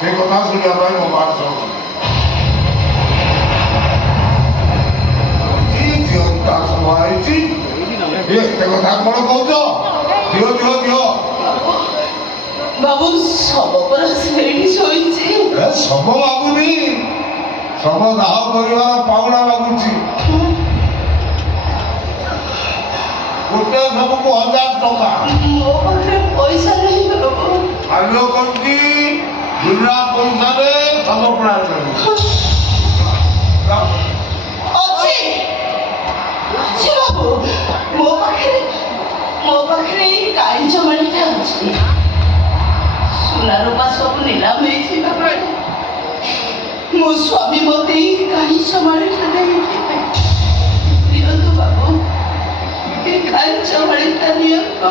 ସେ କଥା ଶୁଣିବା ପାଇଁ ମୋ ପାଖ ସବୁ ଝିଅଟା ସମୟ ହେଇଛି ଏତେ କଥା କଣ କହୁଛ? ଦିଅ ଦିଅ ଦିଅ। ବାବୁ ଶବ ପରା ସେଇଠି ଶୋଇଛି। ଶବ ବାବୁନି, ଶବ ଦାହ କରିବାର ପାଉଣା ମାଗୁଛି। ଗୋଟେ ଶବକୁ 1000 ଟଙ୍କା। ମୋ ପାଖରେ ପଇସା ନାହିଁ ବାବୁ। ଆଲୋ କହୁଛି ବିନା ପଇସାରେ ଶବ ପ୍ରଣାଳୀ କରିବି। ଅଛି ଅଛି ବାବୁ, ମୋ ପାଖରେ ଏଇ କାଇଁଚ ମାଳିଟା ଅଛି। ସୁନା ରୂପା ସବୁ ନିଲାମ ହେଇଛି ବାବୁ। ମୋ ସ୍ୱାମୀ ମୋତେ ଏଇ କାଇଁଚ ମାଳିଟା ଦେଇଥିଲେ। ନିଅନ୍ତୁ ବାବୁ, ଏ କାଇଁଚ ମାଳିଟା ନିଅନ୍ତୁ।